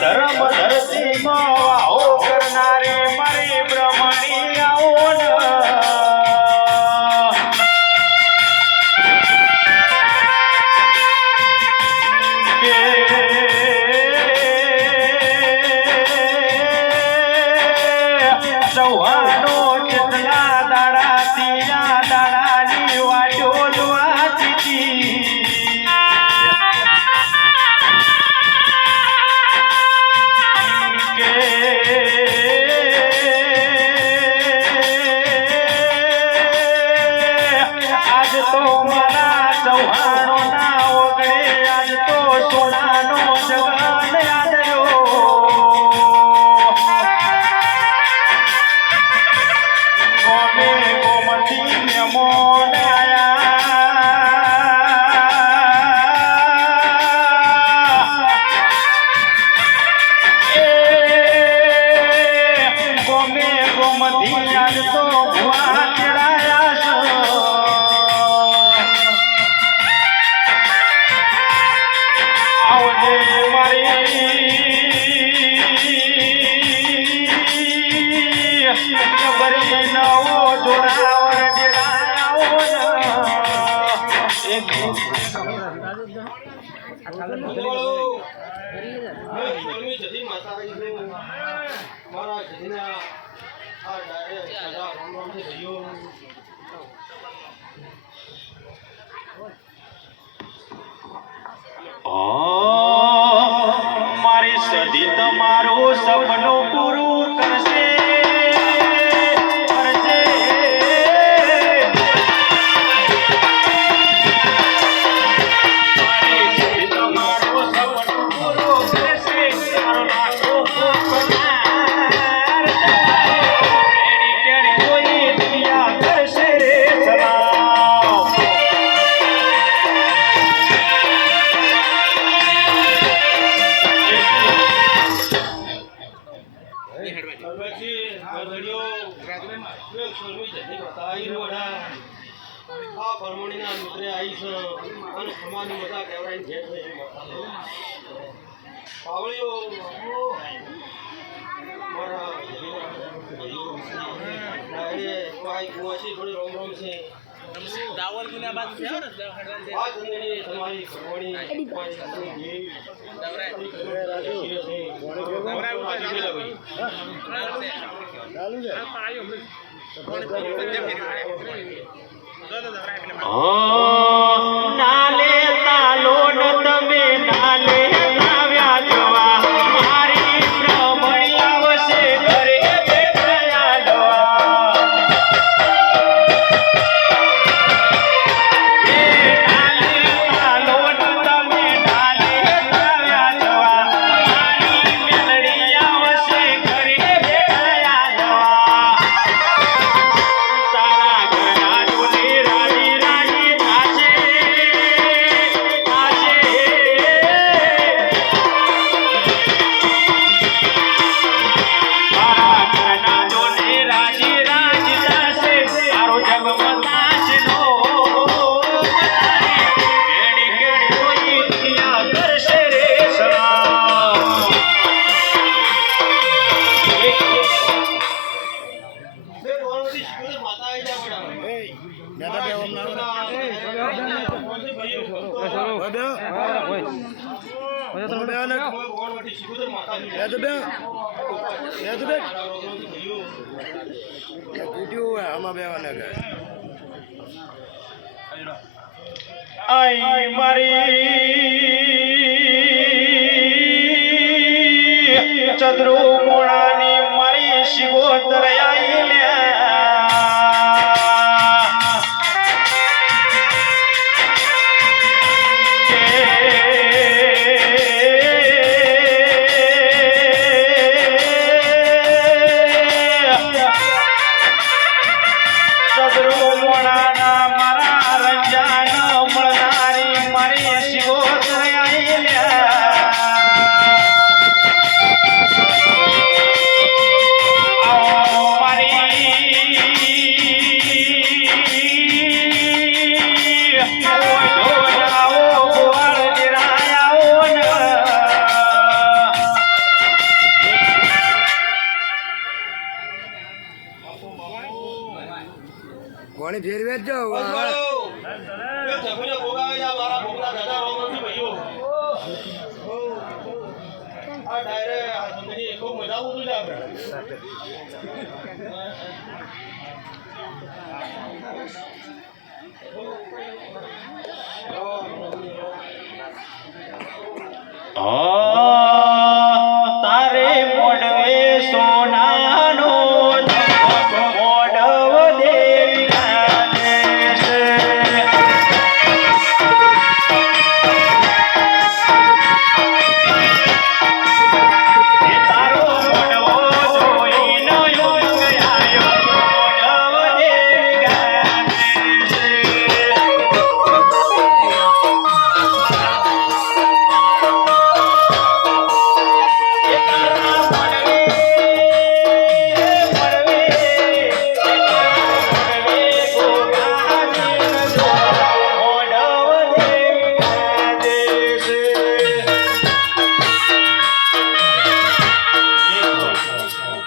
ધર્મ ધરતીમાં વાહો કરનારે મારી બ્રહ્મણી આવો ને સૌહાનો કેટલા દાડા તીયા દાડાની વાટો જોવાતી આજ તો મારા સૌહાનો ના ઓગળે આજ તો સોનાનો જગન યાદયો ગોમે ગોમતી ગોમે ગોમતી આજ તો ભુવા ચડાયા આવજે મારી બરી નવો જોડાવર જડાયો એક મારા જના આ ડાયરેક્ટ સદા રોમ છે જીઓ મારી સદી તમારું સપનું પૂરું કરશે દાવલ ગુના બાદ છે ને વાત અંદરની તમારી ભગવાણી નાલે તાલો ન તમે નાલે આવ્યા જવા મારી બ્રહ્મણી આવશે ઘરે બેઠા જવા નાલે તાલો ન તમે નાલે આવ્યા જવા મારી મેલડી આવશે ઘરે બેઠા જવા તારા ઘરના જોને રાજી રાજી થાશે તારા ઘરના જોને રાજી રાજી થાશે તારો જગમાં થાશે નો કેડી કેડી કોઈ દિયા કરશે રે સલામ બે બોલતી શિકોતર માતા આવી જા બડા નેતા બે ઓમ ના શિકોતર માતા આઈ મારી ચદ્રુ મોણાની મારી શિકોતર આઈ લે ચદ્રુ મોણાના મારા રંજાન મળનારી મારી શિકોતર આઈ લે આવો પાણી ફેરવે જ જાઓ અજવાળો. એ જમીને ભોગાવે છે, મારા ભોગના દાદા રોમનથી ભાઈઓ. આ ડાયરે આ જંગલી ખૂબ મજા આવતું છે આપણે. તારે મોઢવે સોનાનો મોઢવ દેવી ગાને છે. એ તારો મોઢવો જોઈને યોગ આયો મોઢવ દેવી ગાને છે.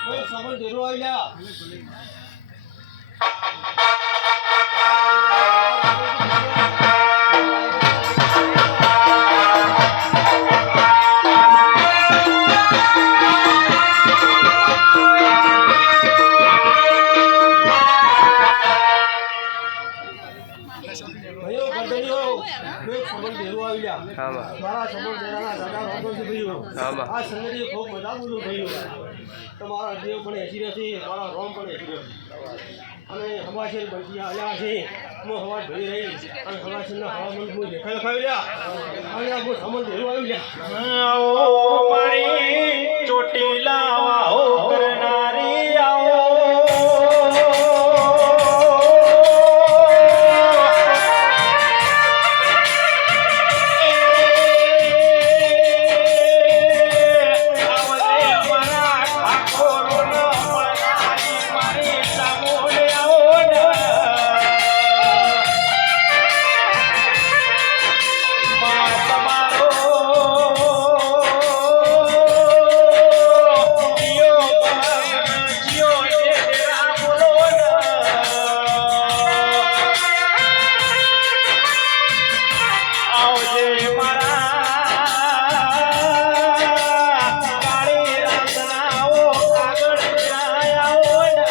કોઈ સામાન ઢેરો આવી જા. ભાઈઓ ગઢડીઓ કોઈ સામાન ઢેરો આવી જા. મારા સામાન ઢેરાના દાદા રોમનથી ભાઈઓ. આ સંગતિ ખૂબ મજા આવતું ભાઈઓ. તમારા દેવ પણ એસી રહેશે, મારા રોમ પણ એસી રહેશે. અને હવાશેર બનતી આવ્યા છે. હું હવા ભરી રહી અને હવાશેરના હવામાન હું દેખાઈ લખાવી લ્યા. અને આ હું સામાન ઢેરો આવી લ્યા. આવો મારી ચોટીલા વાહો કરનારી આવો. આવલે મારા ઠાકોરનો મારી સામોલે આવો ને. તમારો જીઓ ડેરા બોલો ને. આવજે મારા કાળી રાતનાઓ આગળ જાય આવો ને.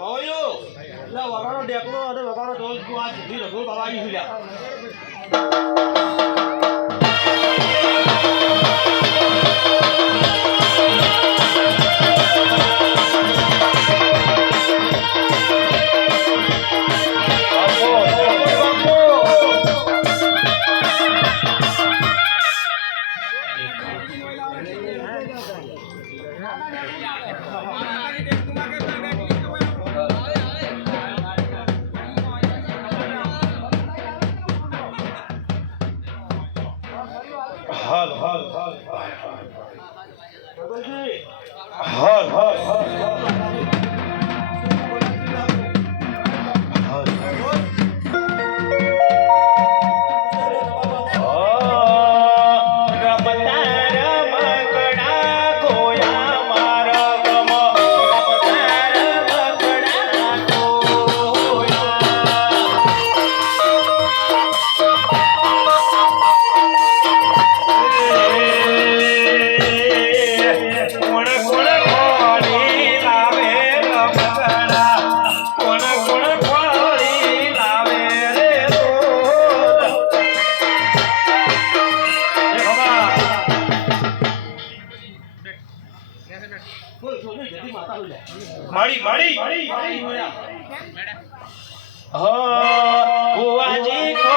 ભાઈઓ એટલે વગાડો ડેકનો અને વગાડો ઢોલ તું આ સુધી રઘુ બાબા આવી છું લ્યા. હાલ હાલ હાલ ભગવતજી, હાલ હાલ હાલ માડી માડી મારી હા બુવાજી કો